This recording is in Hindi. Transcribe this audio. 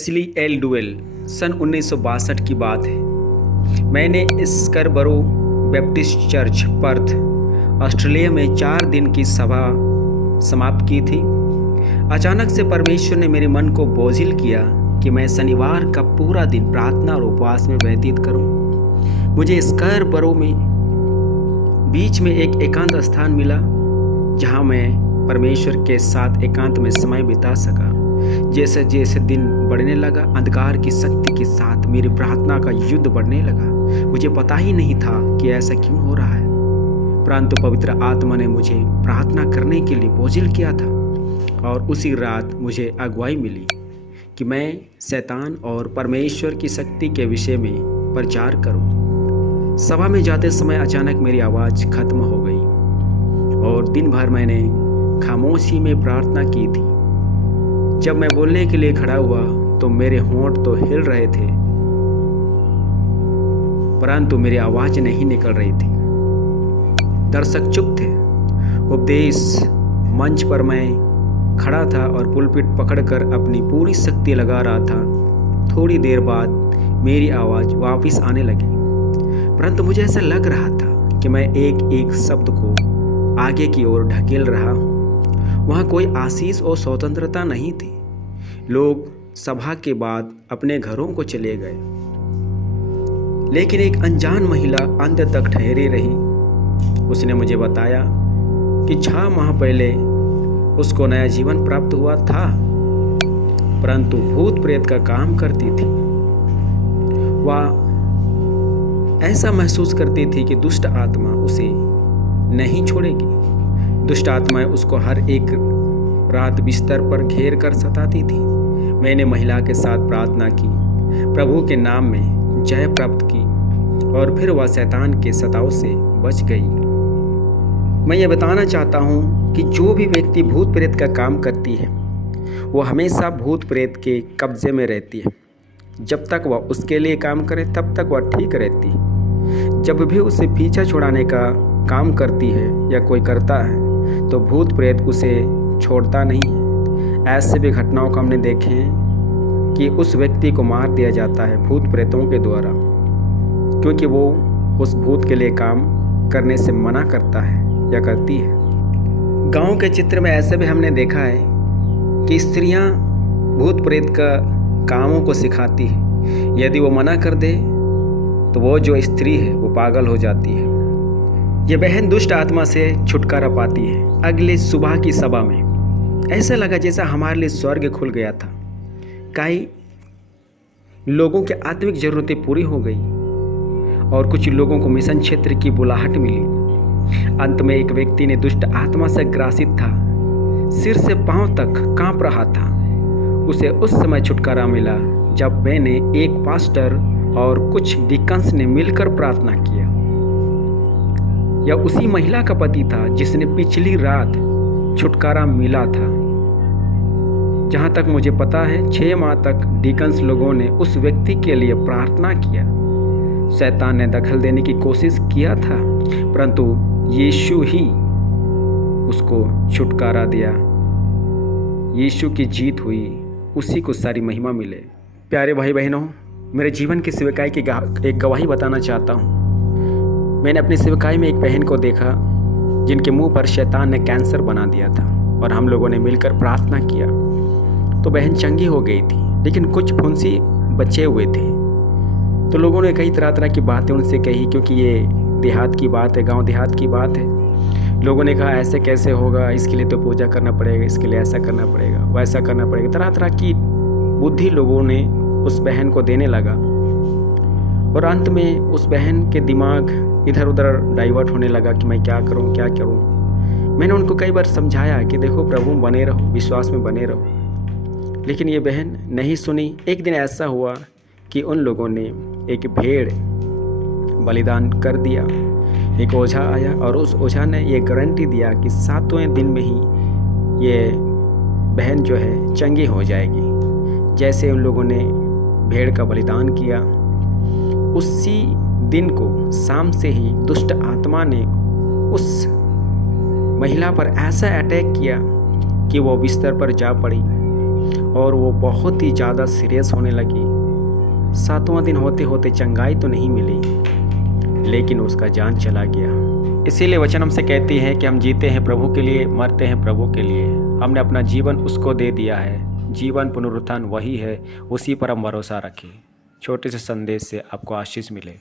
Leslie L dual. सन 1962 की बात है। मैंने Scarborough Baptist Church, Perth, Australia में 4 दिन की सभा समाप्त की थी। अचानक से परमेश्वर ने मेरे मन को बोझिल किया कि मैं शनिवार का पूरा दिन प्रार्थना और उपवास में व्यतीत करूं। मुझे स्कारबरो में बीच में एक एकांत स्थान मिला जहां मैं परमेश्वर के साथ एकांत में समय बिता सका। जैसे जैसे दिन बढ़ने लगा, अंधकार की शक्ति के साथ मेरी प्रार्थना का युद्ध बढ़ने लगा। मुझे पता ही नहीं था कि ऐसा क्यों हो रहा है, परंतु पवित्र आत्मा ने मुझे प्रार्थना करने के लिए बोझिल किया था और उसी रात मुझे अगुवाई मिली कि मैं शैतान और परमेश्वर की शक्ति के विषय में प्रचार करूं। सभा में जाते समय अचानक मेरी आवाज़ खत्म हो गई और दिन भर मैंने खामोशी में प्रार्थना की थी। जब मैं बोलने के लिए खड़ा हुआ तो मेरे होंठ तो हिल रहे थे, परंतु मेरी आवाज नहीं निकल रही थी। दर्शक चुप थे। उपदेश मंच पर मैं खड़ा था और पुलपिट पकड़कर अपनी पूरी शक्ति लगा रहा था। थोड़ी देर बाद मेरी आवाज वापस आने लगी, परंतु मुझे ऐसा लग रहा था कि मैं एक एक शब्द को आगे की ओर ढकेल रहा हूँ। वहाँ कोई आशीष और स्वतंत्रता नहीं थी। लोग सभा के बाद अपने घरों को चले गए, लेकिन एक अनजान महिला अंत तक ठहरी रही। उसने मुझे बताया कि 6 माह पहले उसको नया जीवन प्राप्त हुआ था, परंतु भूत प्रेत का काम करती थी। वह ऐसा महसूस करती थी कि दुष्ट आत्मा उसे नहीं छोड़ेगी। दुष्ट आत्माएं उसको हर एक रात बिस्तर पर घेर कर सताती थी। मैंने महिला के साथ प्रार्थना की, प्रभु के नाम में जय प्राप्त की और फिर वह शैतान के सताव से बच गई। मैं ये बताना चाहता हूँ कि जो भी व्यक्ति भूत प्रेत का काम करती है वो हमेशा भूत प्रेत के कब्जे में रहती है। जब तक वह उसके लिए काम करे तब तक वह ठीक रहती है। जब भी उसे पीछा छुड़ाने का काम करती है या कोई करता है तो भूत प्रेत उसे छोड़ता नहीं है। ऐसे भी घटनाओं को हमने देखे हैं कि उस व्यक्ति को मार दिया जाता है भूत प्रेतों के द्वारा, क्योंकि वो उस भूत के लिए काम करने से मना करता है या करती है। गांव के चित्र में ऐसे भी हमने देखा है कि स्त्रियां भूत प्रेत का कामों को सिखाती है। यदि वो मना कर दे तो वो जो स्त्री है वो पागल हो जाती है। ये बहन दुष्ट आत्मा से छुटकारा पाती है। अगले सुबह की सभा में ऐसा लगा जैसा हमारे लिए स्वर्ग खुल गया था। कई लोगों की आत्मिक जरूरतें पूरी हो गई और कुछ लोगों को मिशन क्षेत्र की बुलाहट मिली। अंत में एक व्यक्ति ने दुष्ट आत्मा से ग्रासित था, सिर से पांव तक कांप रहा था। उसे उस समय छुटकारा मिला जब मैंने एक पास्टर और कुछ डिकन्स ने मिलकर प्रार्थना किया। यह उसी महिला का पति था जिसने पिछली रात छुटकारा मिला था। जहां तक मुझे पता है 6 माह तक डिकन्स लोगों ने उस व्यक्ति के लिए प्रार्थना किया। शैतान ने दखल देने की कोशिश किया था, परंतु यीशु ही उसको छुटकारा दिया। यीशु की जीत हुई, उसी को सारी महिमा मिले। प्यारे भाई बहनों, मेरे जीवन की सेवकाई की एक गवाही बताना चाहता हूँ। मैंने अपनी सेवकाई में एक बहन को देखा जिनके मुंह पर शैतान ने कैंसर बना दिया था और हम लोगों ने मिलकर प्रार्थना किया तो बहन चंगी हो गई थी, लेकिन कुछ फुंसी बचे हुए थे। तो लोगों ने कई तरह की बातें उनसे कही, क्योंकि ये देहात की बात है, गांव देहात की बात है। लोगों ने कहा ऐसे कैसे होगा, इसके लिए तो पूजा करना पड़ेगा, इसके लिए ऐसा करना पड़ेगा, वैसा करना पड़ेगा। तरह तरह की बुद्धि लोगों ने उस बहन को देने लगा और अंत में उस बहन के दिमाग इधर उधर डाइवर्ट होने लगा कि मैं क्या करूं क्या करूं। मैंने उनको कई बार समझाया कि देखो प्रभु में बने रहो, विश्वास में बने रहो, लेकिन ये बहन नहीं सुनी। एक दिन ऐसा हुआ कि उन लोगों ने एक भेड़ बलिदान कर दिया। एक ओझा आया और उस ओझा ने ये गारंटी दिया कि 7वें दिन में ही ये बहन जो है चंगी हो जाएगी। जैसे उन लोगों ने भेड़ का बलिदान किया, उसी दिन को शाम से ही दुष्ट आत्मा ने उस महिला पर ऐसा अटैक किया कि वो बिस्तर पर जा पड़ी और वो बहुत ही ज़्यादा सीरियस होने लगी। 7वां दिन होते होते चंगाई तो नहीं मिली, लेकिन उसका जान चला गया। इसीलिए वचन हमसे कहती है कि हम जीते हैं प्रभु के लिए, मरते हैं प्रभु के लिए। हमने अपना जीवन उसको दे दिया है। जीवन पुनरुत्थान वही है, उसी पर हम भरोसा रखें। छोटे से संदेश से आपको आशीष मिले।